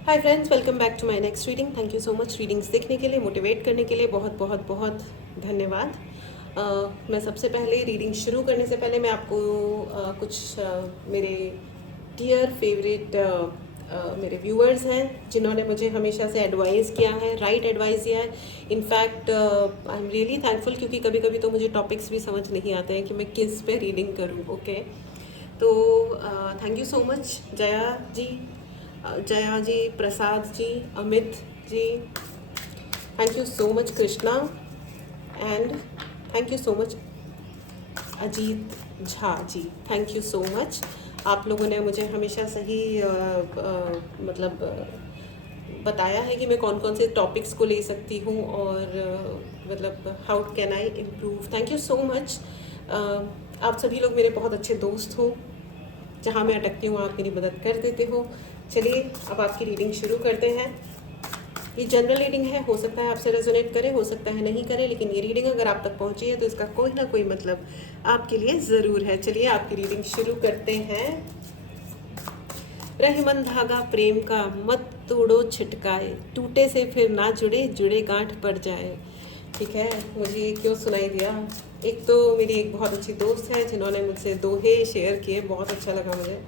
Hi friends, welcome back to my next reading. Thank you so much readings देखने के लिए, motivate करने के लिए बहुत बहुत बहुत धन्यवाद। मैं सबसे पहले रीडिंग शुरू करने से पहले मैं आपको कुछ मेरे डियर फेवरेट मेरे व्यूअर्स हैं जिन्होंने मुझे हमेशा से एडवाइस किया है, राइट एडवाइस दिया है। In fact I am really thankful, क्योंकि कभी कभी तो मुझे टॉपिक्स भी समझ नहीं आते हैं कि मैं किस पे रीडिंग करूँ। ओके, तो thank you so much Jaya ji, Prasad ji, Amit ji, thank you so much Krishna, and thank you so much Ajit Jha ji, thank you so much. आप लोगों ने मुझे हमेशा सही मतलब बताया है कि मैं कौन कौन से टॉपिक्स को ले सकती हूँ और मतलब how can I improve. Thank you so much. आप सभी लोग मेरे बहुत अच्छे दोस्त हो, जहाँ मैं अटकती हूँ आप मेरी मदद कर देते हो। चलिए अब आपकी रीडिंग शुरू करते हैं। ये जनरल रीडिंग है, हो सकता है आपसे रेजोनेट करे, हो सकता है नहीं करे, लेकिन ये रीडिंग अगर आप तक पहुँची है तो इसका कोई ना कोई मतलब आपके लिए ज़रूर है। चलिए आपकी रीडिंग शुरू करते हैं। रहीमन धागा प्रेम का मत तोड़ो छिटकाए, टूटे से फिर ना जुड़े, जुड़े गांठ पड़ जाए। ठीक है, मुझे क्यों सुनाई दिया। एक तो मेरी एक बहुत अच्छी दोस्त है जिन्होंने मुझसे दोहे शेयर किए, बहुत अच्छा लगा मुझे,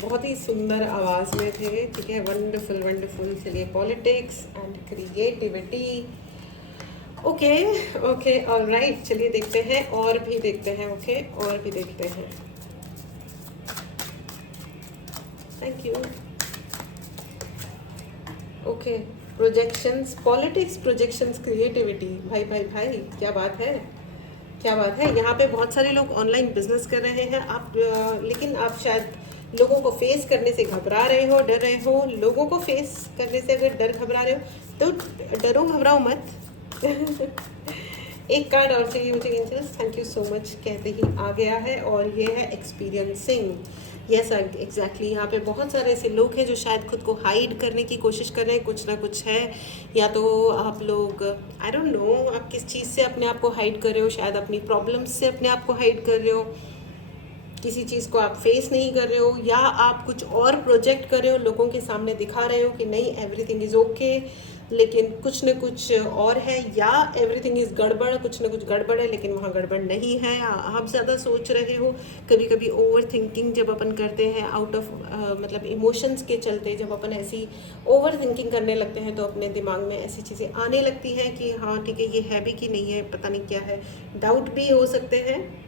बहुत ही सुंदर आवाज़ में थे। ठीक है, वंडरफुल वंडरफुल। चलिए, politics and creativity. Okay okay, alright, चलिए देखते हैं और भी देखते हैं। ओके, और भी देखते हैं। Thank you. Okay, projections, politics, projections, creativity. भाई भाई भाई, क्या बात है, क्या बात है। यहाँ पे बहुत सारे लोग ऑनलाइन बिजनेस कर रहे हैं। आप लेकिन आप शायद लोगों को फेस करने से घबरा रहे हो, डर रहे हो। लोगों को फेस करने से अगर डर घबरा रहे हो तो डरो, घबराओ मत। एक कार्ड और चाहिए मुझे angels, thank you so much, कहते ही आ गया है, और ये है एक्सपीरियंसिंग। यस एग्जैक्टली, यहाँ पे बहुत सारे ऐसे लोग हैं जो शायद खुद को हाइड करने की कोशिश कर रहे हैं, कुछ ना कुछ है। या तो आप लोग, आई डोंट नो, आप किस चीज़ से अपने आप को हाइड कर रहे हो। शायद अपनी प्रॉब्लम्स से अपने आप को हाइड कर रहे हो, किसी चीज़ को आप फेस नहीं कर रहे हो, या आप कुछ और प्रोजेक्ट कर रहे हो, लोगों के सामने दिखा रहे हो कि नहीं एवरीथिंग इज़ ओके, लेकिन कुछ न कुछ और है। या एवरीथिंग इज़ गड़बड़, कुछ न कुछ गड़बड़ है लेकिन वहाँ गड़बड़ नहीं है। आप ज़्यादा सोच रहे हो। कभी कभी ओवर थिंकिंग जब अपन करते हैं आउट ऑफ मतलब इमोशंस के चलते, जब अपन ऐसी ओवर थिंकिंग करने लगते हैं तो अपने दिमाग में ऐसी चीज़ें आने लगती हैं कि हाँ ठीक है, ये है भी कि नहीं है, पता नहीं क्या है, डाउट भी हो सकते हैं।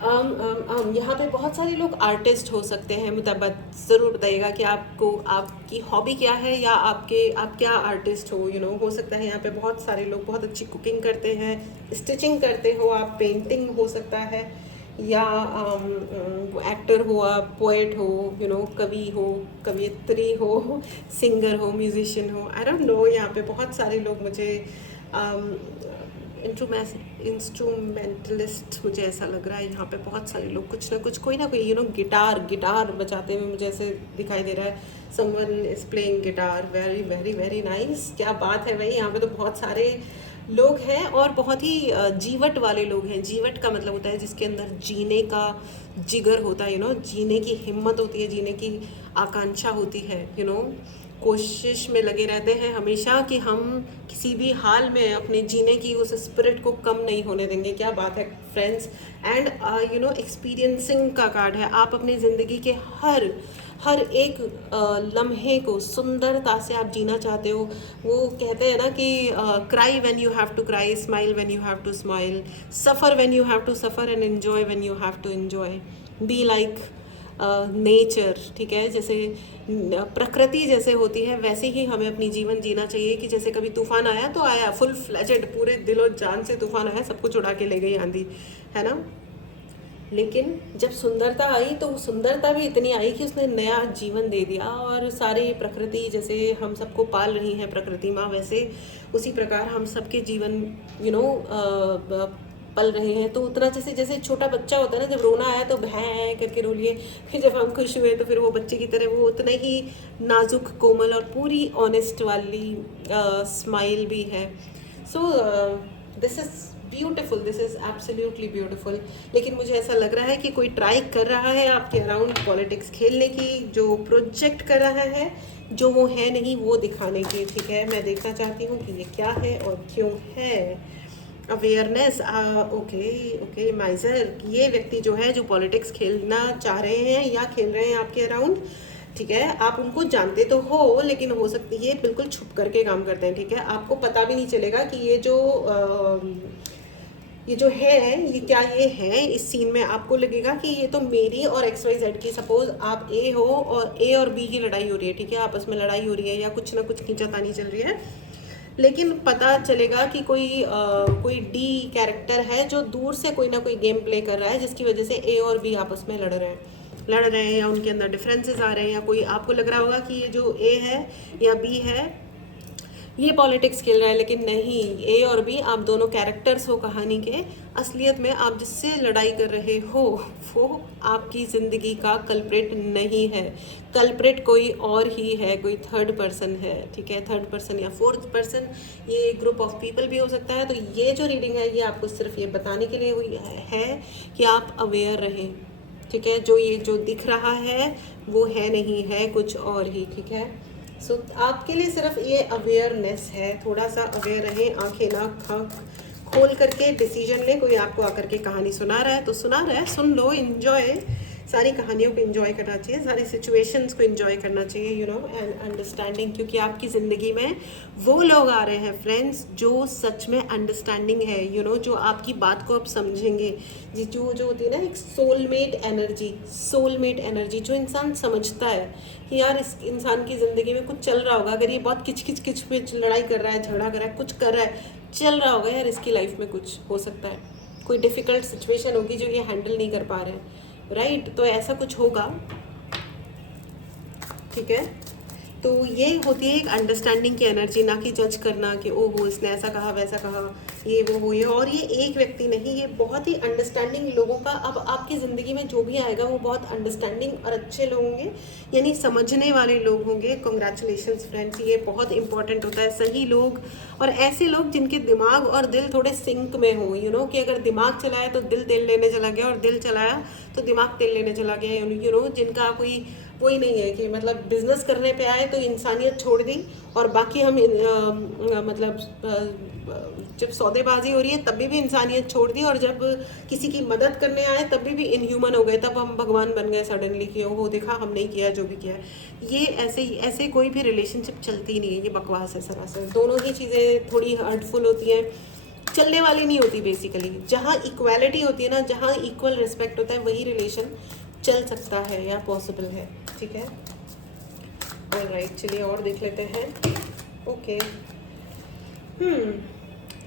यहाँ पे बहुत सारे लोग आर्टिस्ट हो सकते हैं। मतलब ज़रूर बताइएगा कि आपको, आपकी हॉबी क्या है, या आप क्या आर्टिस्ट हो। हो सकता है यहाँ पे बहुत सारे लोग बहुत अच्छी कुकिंग करते हैं, स्टिचिंग करते हो आप, पेंटिंग हो सकता है, या एक्टर हो आप, पोएट हो, कवि हो, कवियत्री हो, सिंगर हो, म्यूजिशियन हो, आई डोंट नो। यहाँ पे बहुत सारे लोग मुझे इंस्ट्रूमेंटलिस्ट, मुझे ऐसा लग रहा है यहाँ पे बहुत सारे लोग कुछ ना कुछ, कोई ना कोई गिटार गिटार बजाते हुए मुझे ऐसे दिखाई दे रहा है। Someone is playing guitar, very very very nice, क्या बात है भाई। यहाँ पे तो बहुत सारे लोग हैं और बहुत ही जीवट वाले लोग हैं। जीवट का मतलब होता है जिसके अंदर जीने का जिगर होता है, जीने की हिम्मत होती है, जीने की आकांक्षा होती है, कोशिश में लगे रहते हैं हमेशा कि हम किसी भी हाल में अपने जीने की उस स्पिरिट को कम नहीं होने देंगे। क्या बात है फ्रेंड्स। एंड एक्सपीरियंसिंग का कार्ड है। आप अपनी ज़िंदगी के हर एक लम्हे को सुंदरता से आप जीना चाहते हो। वो कहते हैं ना कि cry when you have to cry, smile when you have to smile, suffer when you have to suffer, and enjoy when you have to enjoy. Be like nature. ठीक है, जैसे प्रकृति जैसे होती है वैसे ही हमें अपनी जीवन जीना चाहिए। कि जैसे कभी तूफान आया तो आया, फुल फ्लेजेड, पूरे दिलो जान से तूफान आया, सब कुछ उड़ा के ले गई आंधी, है ना। लेकिन जब सुंदरता आई तो वो सुंदरता भी इतनी आई कि उसने नया जीवन दे दिया। और सारी प्रकृति जैसे हम सबको पाल रही हैं प्रकृति माँ, वैसे उसी प्रकार हम सबके जीवन यू नो पल रहे हैं। तो उतना जैसे जैसे छोटा बच्चा होता है ना, जब रोना आया तो भैं करके रो लिए, फिर जब हम खुश हुए तो फिर वो बच्चे की तरह वो उतना ही नाजुक, कोमल और पूरी ऑनेस्ट वाली स्माइल भी है। So this is beautiful, this is absolutely beautiful. लेकिन मुझे ऐसा लग रहा है कि कोई ट्राई कर रहा है आपके अराउंड पॉलिटिक्स खेलने की, जो प्रोजेक्ट कर रहा है जो वो है नहीं वो दिखाने की। ठीक है, मैं देखना चाहती हूँ कि ये क्या है और क्यों है। अवेयरनेस, ओके ओके माइजर, ये व्यक्ति जो है जो पॉलिटिक्स खेलना चाह रहे हैं या खेल रहे हैं आपके अराउंड, ठीक है, आप उनको जानते तो हो लेकिन हो सकती है बिल्कुल छुप करके काम करते हैं। ठीक है, आपको पता भी नहीं चलेगा कि ये जो है ये क्या ये है। इस सीन में आपको लगेगा कि ये तो मेरी और XYZ की, सपोज आप ए हो और ए और बी की लड़ाई हो रही है, ठीक है, आपस में लड़ाई हो रही है या कुछ ना कुछ खींचातानी चल रही है, लेकिन पता चलेगा कि कोई डी कैरेक्टर है जो दूर से कोई ना कोई गेम प्ले कर रहा है जिसकी वजह से ए और बी आपस में लड़ रहे हैं या उनके अंदर डिफरेंसेस आ रहे हैं, या कोई आपको लग रहा होगा कि ये जो ए है या बी है ये पॉलिटिक्स खेल रहा है, लेकिन नहीं, ए और बी आप दोनों कैरेक्टर्स हो कहानी के। असलियत में आप जिससे लड़ाई कर रहे हो वो आपकी ज़िंदगी का कल्प्रिट नहीं है, कल्प्रिट कोई और ही है, कोई थर्ड पर्सन है। ठीक है, थर्ड पर्सन या फोर्थ पर्सन, ये ग्रुप ऑफ पीपल भी हो सकता है। तो ये जो रीडिंग है ये आपको सिर्फ ये बताने के लिए हुई है कि आप अवेयर रहें। ठीक है, जो दिख रहा है वो है नहीं, है कुछ और ही। ठीक है, सो आपके लिए सिर्फ ये अवेयरनेस है, थोड़ा सा अवेयर रहें, आंखें ना खोल करके डिसीजन लें। कोई आपको आकर के कहानी सुना रहा है तो सुना रहा है, सुन लो, इन्जॉय, सारी कहानियों को इन्जॉय करना चाहिए, सारी सिचुएशंस को इन्जॉय करना चाहिए, यू नो, एंड अंडरस्टैंडिंग, क्योंकि आपकी ज़िंदगी में वो लोग आ रहे हैं फ्रेंड्स जो सच में अंडरस्टैंडिंग है, यू नो, जो आपकी बात को आप समझेंगे। जो होती है ना एक सोलमेट एनर्जी, जो इंसान समझता है कि यार इस इंसान की ज़िंदगी में कुछ चल रहा होगा, अगर ये बहुत किच में लड़ाई कर रहा है, झगड़ा कर रहा है, कुछ कर रहा है, चल रहा होगा यार इसकी लाइफ में कुछ हो सकता है, कोई डिफ़िकल्ट सिचुएशन होगी जो ये हैंडल नहीं कर पा रहे हैं, राइट, तो ऐसा कुछ होगा। ठीक है, तो ये होती है एक अंडरस्टैंडिंग की एनर्जी, ना कि जज करना कि ओहो इसने ऐसा कहा वैसा कहा, ये वो ये। और ये एक व्यक्ति नहीं, ये बहुत ही अंडरस्टैंडिंग लोगों का, अब आपकी ज़िंदगी में जो भी आएगा वो बहुत अंडरस्टैंडिंग और अच्छे लोग होंगे, यानी समझने वाले लोग होंगे। कॉन्ग्रेचुलेशंस फ्रेंड्स, ये बहुत इंपॉर्टेंट होता है, सही लोग और ऐसे लोग जिनके दिमाग और दिल थोड़े सिंक में हो, यू नो, कि अगर दिमाग चलाया तो दिल तेल लेने चला गया और दिल चलाया तो दिमाग तेल लेने चला गया, यू नो, जिनका कोई वही नहीं है कि मतलब बिजनेस करने पे आए तो इंसानियत छोड़ दी और बाकी हम जब सौदेबाजी हो रही है तब भी इंसानियत छोड़ दी, और जब किसी की मदद करने आए तब भी इनह्यूमन हो गए, तब हम भगवान बन गए सडनली कि वो देखा हमने ही किया जो भी किया। ये ऐसे कोई भी रिलेशनशिप चलती ही नहीं है, ये बकवास है सरासर। दोनों ही चीज़ें थोड़ी हर्टफुल होती हैं, चलने वाली नहीं होती बेसिकली। जहाँ इक्वालिटी होती है ना, जहाँ इक्वल रिस्पेक्ट होता है, वही रिलेशन चल सकता है या पॉसिबल है। ठीक है, ऑलराइट, चलिए और देख लेते हैं। Okay,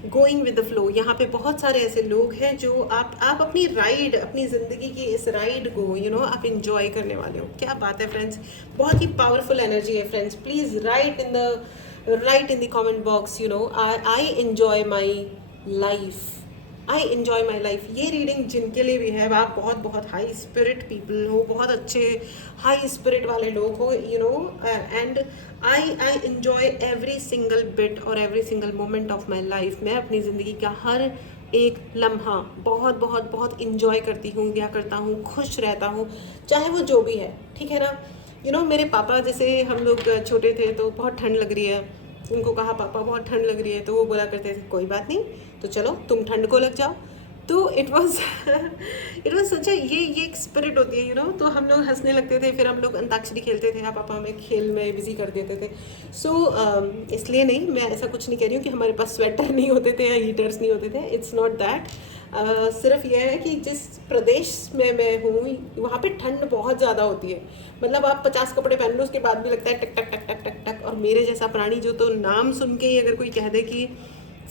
going with the flow, यहाँ पे बहुत सारे ऐसे लोग हैं जो आप अपनी राइड, अपनी ज़िंदगी की इस राइड को, यू नो, आप इंजॉय करने वाले हो। क्या बात है फ्रेंड्स, बहुत ही पावरफुल एनर्जी है friends. Please write in the comment box, you know, I enjoy my life, I enjoy my life. ये रीडिंग जिनके लिए भी है, आप बहुत हाई स्पिरिट पीपल हो, बहुत अच्छे हाई स्पिरिट वाले लोग हो, you know, and I enjoy every single bit और every single moment of my life. मैं अपनी ज़िंदगी का हर एक लम्हा बहुत इन्जॉय करती हूँ या करता हूँ, खुश रहता हूँ, चाहे वो जो भी है। ठीक है ना, यू नो, मेरे पापा, जैसे हम लोग छोटे थे तो बहुत ठंड लग रही है, उनको कहा पापा बहुत ठंड लग रही है, तो वो बोला करते थे कोई बात नहीं, तो चलो तुम ठंड को लग जाओ। तो इट वॉज सच है, ये एक स्पिरिट होती है, यू नो। तो हम लोग हंसने लगते थे, फिर हम लोग अंताक्षरी खेलते थे, हाँ, पापा हमें खेल में बिजी कर देते थे। सो इसलिए नहीं, मैं ऐसा कुछ नहीं कह रही हूँ कि हमारे पास स्वेटर नहीं होते थे या हीटर्स नहीं होते थे, इट्स नॉट दैट। सिर्फ यह है कि जिस प्रदेश में मैं हूँ वहाँ पे ठंड बहुत ज़्यादा होती है, मतलब आप 50 कपड़े पहन लो उसके बाद भी लगता है टक टक टक टक टक टक। और मेरे जैसा प्राणी जो, तो नाम सुन के ही अगर कोई कह दे कि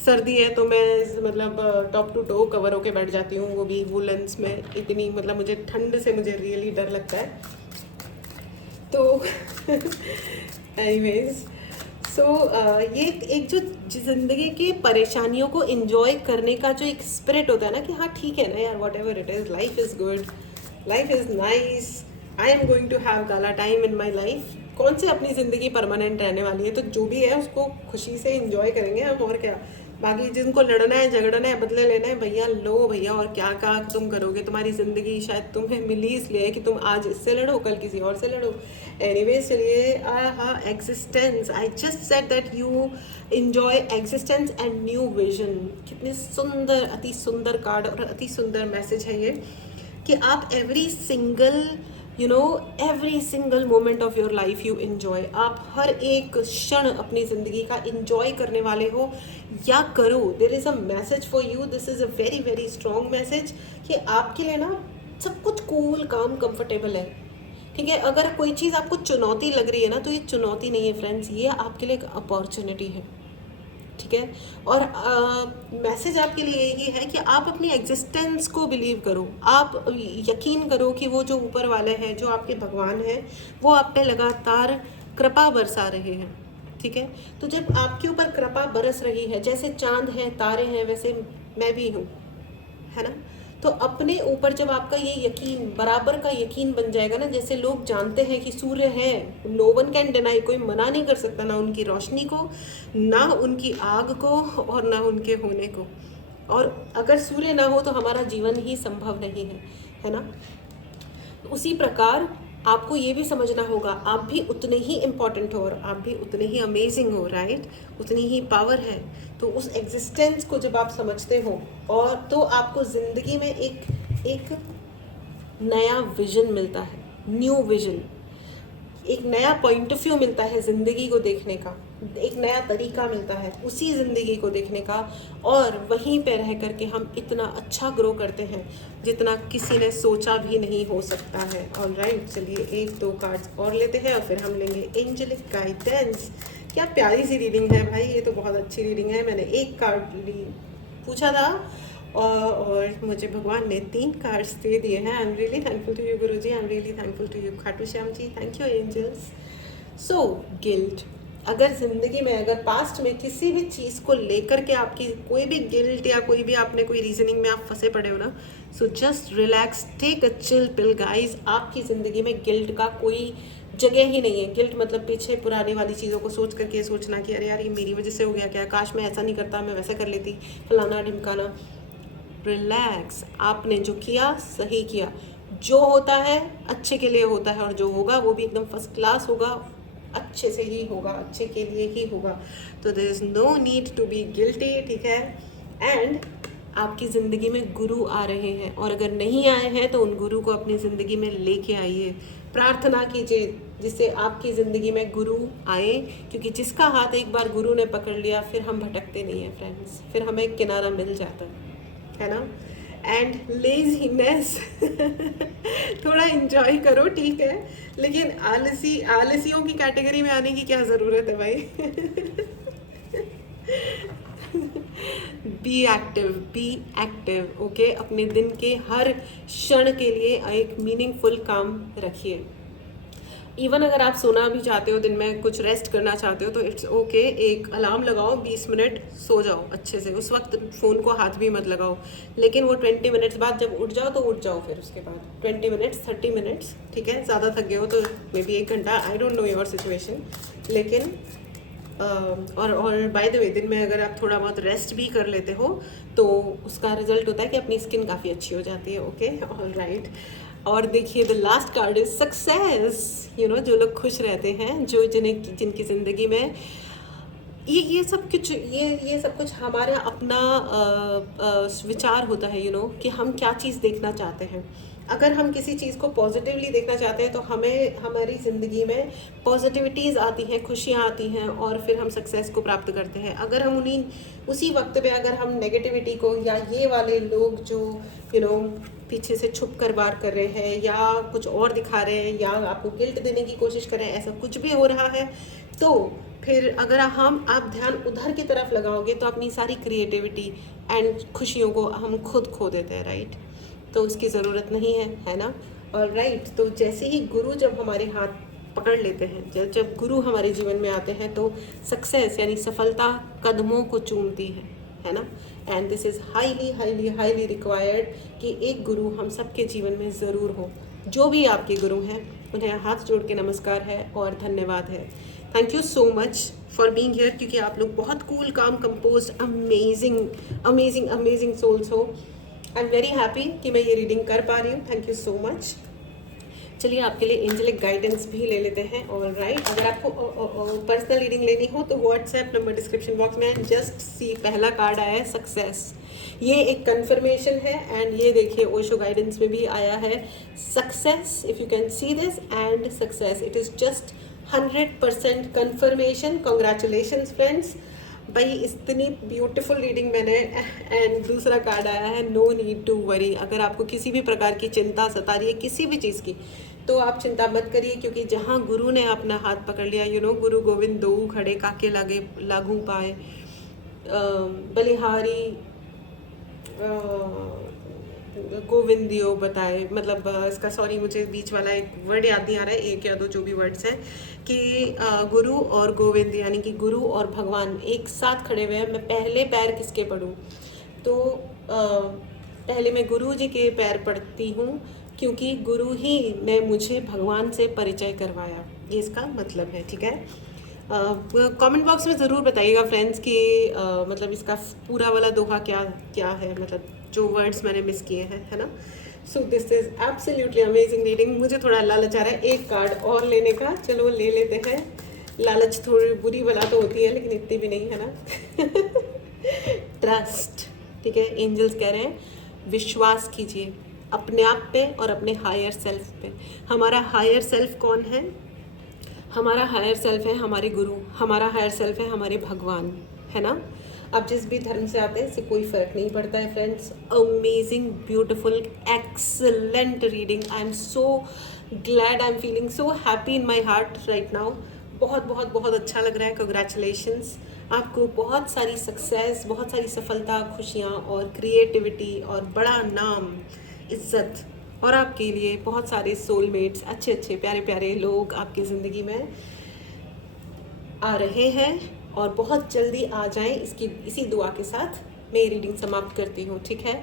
सर्दी है तो मैं मतलब टॉप टू टो कवर होके बैठ जाती हूँ, वो भी वुलन्स में। इतनी मतलब मुझे ठंड से मुझे रियली डर लगता है। तो एनीवेज, सो ये एक जो ज़िंदगी की परेशानियों को इन्जॉय करने का जो एक स्पिरिट होता है ना, कि हाँ ठीक है ना यार, whatever it is, life is good, life is nice, I am going to have gala time in my life. कौन से अपनी ज़िंदगी परमानेंट रहने वाली है, तो जो भी है उसको खुशी से इंजॉय करेंगे हम, और क्या। बाकी जिनको लड़ना है, झगड़ना है, बदले लेना है, भैया लो भैया, और क्या क्या तुम करोगे। तुम्हारी ज़िंदगी शायद तुम्हें मिली इसलिए है कि तुम आज इससे लड़ो, कल किसी और से लड़ो। एनीवेज चलिए, हाँ, existence, I just said that you enjoy existence and new vision. कितने सुंदर, अति सुंदर कार्ड और अति सुंदर मैसेज है ये, कि आप every single moment of your life you enjoy. आप हर एक क्षण अपनी ज़िंदगी का इन्जॉय करने वाले हो या करो। There is a message for you, this is a very very strong message, कि आपके लिए ना सब कुछ कूल, काम, कंफर्टेबल है। ठीक है, अगर कोई चीज़ आपको चुनौती लग रही है ना, तो ये चुनौती नहीं है फ्रेंड्स, ये आपके लिए एक अपॉर्चुनिटी है। ठीक है, और मैसेज आपके लिए यही है कि आप अपनी एग्जिस्टेंस को बिलीव करो। आप यकीन करो कि वो जो ऊपर वाले हैं, जो आपके भगवान हैं, वो आप पे लगातार कृपा बरसा रहे हैं। ठीक है, तो जब आपके ऊपर कृपा बरस रही है, जैसे चांद हैं, तारे हैं, वैसे मैं भी हूँ, है ना। तो अपने ऊपर जब आपका ये यकीन, बराबर का यकीन बन जाएगा ना, जैसे लोग जानते हैं कि सूर्य है, नो वन कैन डिनाई, कोई मना नहीं कर सकता ना उनकी रोशनी को, ना उनकी आग को, और ना उनके होने को। और अगर सूर्य ना हो तो हमारा जीवन ही संभव नहीं है ना। उसी प्रकार आपको ये भी समझना होगा, आप भी उतने ही इम्पॉर्टेंट हो और आप भी उतने ही अमेजिंग हो, राइट। उतनी ही पावर है। तो उस एग्जिस्टेंस को जब आप समझते हो, और तो आपको ज़िंदगी में एक नया विजन मिलता है, न्यू विजन, एक नया पॉइंट ऑफ व्यू मिलता है ज़िंदगी को देखने का, एक नया तरीका मिलता है उसी ज़िंदगी को देखने का, और वहीं पे रह करके हम इतना अच्छा ग्रो करते हैं जितना किसी ने सोचा भी नहीं हो सकता है। ऑल राइट, चलिए एक दो कार्ड्स और लेते हैं और फिर हम लेंगे एंजेलिक गाइडेंस। क्या प्यारी सी रीडिंग है भाई, ये तो बहुत अच्छी रीडिंग है। मैंने एक कार्ड पूछा था और मुझे भगवान ने 3 कार्ड्स दे दिए हैं। I am really thankful to you Guru ji, I am really thankful to you Khatu Shyam ji, thank you angels. So guilt, अगर ज़िंदगी में, अगर पास्ट में किसी भी चीज़ को लेकर के आपकी कोई भी गिल्ट या कोई भी आपने कोई रीजनिंग में आप फंसे पड़े हो ना, so just relax, take a chill pill guys. आपकी ज़िंदगी में गिल्ट का कोई जगह ही नहीं है। गिल्ट मतलब पीछे पुरानी वाली चीज़ों को सोच करके सोचना कि अरे यार ये मेरी वजह से हो गया क्या, काश मैं ऐसा नहीं करता, मैं वैसा कर लेती, फलाना ढिमकाना। रिलैक्स, आपने जो किया सही किया, जो होता है अच्छे के लिए होता है, और जो होगा वो भी एकदम फर्स्ट क्लास होगा, अच्छे से ही होगा, अच्छे के लिए ही होगा। तो there is no need to be guilty, ठीक है। एंड आपकी ज़िंदगी में गुरु आ रहे हैं, और अगर नहीं आए हैं तो उन गुरु को अपनी ज़िंदगी में लेके आइए। प्रार्थना कीजिए जिससे आपकी ज़िंदगी में गुरु आए, क्योंकि जिसका हाथ एक बार गुरु ने पकड़ लिया फिर हम भटकते नहीं हैं फ्रेंड्स, फिर हमें किनारा मिल जाता है ना। एंड लेजीनेस थोड़ा इंजॉय करो, ठीक है, लेकिन आलसियों की कैटेगरी में आने की क्या ज़रूरत है भाई। Be active, okay. अपने दिन के हर क्षण के लिए एक मीनिंगफुल काम रखिए। इवन अगर आप सोना भी चाहते हो, दिन में कुछ रेस्ट करना चाहते हो, तो इट्स ओके, एक अलार्म लगाओ, 20 मिनट सो जाओ अच्छे से। उस वक्त फ़ोन को हाथ भी मत लगाओ, लेकिन वो 20 मिनट्स बाद जब उठ जाओ तो उठ जाओ। फिर उसके बाद 20 मिनट्स, 30 मिनट्स, ठीक है। ज़्यादा थक गए हो तो मे बी 1 घंटा, I don't know your situation. लेकिन और बाय द वे, दिन में अगर आप थोड़ा बहुत रेस्ट भी कर लेते हो तो उसका रिजल्ट होता है कि अपनी स्किन काफ़ी अच्छी हो जाती है, ओके। ऑल राइट, और देखिए the last card is success. जो लोग खुश रहते हैं, जिनकी ज़िंदगी में ये सब कुछ हमारा अपना विचार होता है, कि हम क्या चीज़ देखना चाहते हैं। अगर हम किसी चीज़ को पॉजिटिवली देखना चाहते हैं तो हमें हमारी ज़िंदगी में पॉजिटिविटीज़ आती हैं, खुशियाँ आती हैं, और फिर हम सक्सेस को प्राप्त करते हैं। अगर हम उसी वक्त पे अगर हम नेगेटिविटी को, या ये वाले लोग जो पीछे से छुप कर वार कर रहे हैं, या कुछ और दिखा रहे हैं, या आपको गिल्ट देने की कोशिश कर रहे हैं, ऐसा कुछ भी हो रहा है, तो फिर अगर आप ध्यान उधर की तरफ लगाओगे तो अपनी सारी क्रिएटिविटी एंड खुशियों को हम खुद खो देते हैं, राइट। तो उसकी ज़रूरत नहीं है ना। और राइट, तो जैसे ही गुरु जब हमारे हाथ पकड़ लेते हैं, जब गुरु हमारे जीवन में आते हैं, तो सक्सेस यानी सफलता कदमों को चूमती है ना। And this is highly highly highly required कि एक गुरु हम सबके जीवन में ज़रूर हो। जो भी आपके गुरु हैं उन्हें हाथ जोड़ के नमस्कार है और धन्यवाद है thank you so much for being here, क्योंकि आप लोग बहुत cool, calm, compose, amazing amazing amazing souls हो। आई एम वेरी हैप्पी कि मैं ये रीडिंग कर पा रही हूँ। Thank you so much. चलिए आपके लिए एंजेलिक गाइडेंस भी ले लेते हैं। ऑल राइट, अगर आपको पर्सनल रीडिंग लेनी हो तो व्हाट्सएप नंबर डिस्क्रिप्शन बॉक्स में। जस्ट सी, पहला कार्ड आया है सक्सेस। ये एक कंफर्मेशन है एंड ये देखिए ओशो गाइडेंस में भी आया है success. If you can see this and success, it is just 100% confirmation. Congratulations friends, भाई इतनी ब्यूटीफुल रीडिंग मैंने। एंड दूसरा कार्ड आया है नो नीड टू वरी। अगर आपको किसी भी प्रकार की चिंता सता रही है किसी भी चीज़ की, तो आप चिंता मत करिए, क्योंकि जहाँ गुरु ने अपना हाथ पकड़ लिया, गुरु गोविंद दो खड़े काके लागे लागू पाए, बलिहारी गोविंद दियो बताए, मतलब इसका सॉरी मुझे बीच वाला एक वर्ड याद नहीं आ रहा है, एक या दो जो भी वर्ड्स हैं, कि गुरु और गोविंद यानी कि गुरु और भगवान एक साथ खड़े हुए हैं। मैं पहले पैर किसके पढ़ूँ? तो पहले मैं गुरु जी के पैर पढ़ती हूँ, क्योंकि गुरु ही ने मुझे भगवान से परिचय करवाया। ये इसका मतलब है, ठीक है। कमेंट बॉक्स में ज़रूर बताइएगा फ्रेंड्स कि मतलब इसका पूरा वाला दोहा क्या क्या है, मतलब जो वर्ड्स मैंने मिस किए हैं, है ना। So this is absolutely amazing reading. मुझे थोड़ा लालच आ रहा है एक कार्ड और लेने का, चलो ले लेते हैं। लालच थोड़ी बुरी बला तो होती है, लेकिन इतनी भी नहीं, है ना। ट्रस्ट, ठीक है। एंजल्स कह रहे हैं विश्वास कीजिए अपने आप पे और अपने हायर सेल्फ पे। हमारा हायर सेल्फ कौन है? हमारा हायर सेल्फ है हमारे गुरु, हमारा हायर सेल्फ है हमारे भगवान, है ना। आप जिस भी धर्म से आते हैं इससे कोई फ़र्क नहीं पड़ता है friends. Amazing, beautiful, excellent reading. I am so glad, I am feeling so happy in my heart right now. बहुत बहुत बहुत अच्छा लग रहा है। कंग्रेचुलेशंस, आपको बहुत सारी सक्सेस, बहुत सारी सफलता, खुशियाँ और क्रिएटिविटी और बड़ा नाम, इज्जत, और आपके लिए बहुत सारे सोलमेट्स, अच्छे अच्छे प्यारे प्यारे लोग आपकी ज़िंदगी में आ रहे हैं और बहुत जल्दी आ जाएं। इसी दुआ के साथ मैं रीडिंग समाप्त करती हूँ, ठीक है।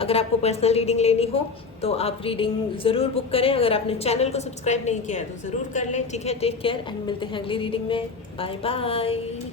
अगर आपको पर्सनल रीडिंग लेनी हो तो आप रीडिंग ज़रूर बुक करें। अगर आपने चैनल को सब्सक्राइब नहीं किया है तो ज़रूर कर लें, ठीक है। टेक केयर एंड मिलते हैं अगली रीडिंग में। Bye bye.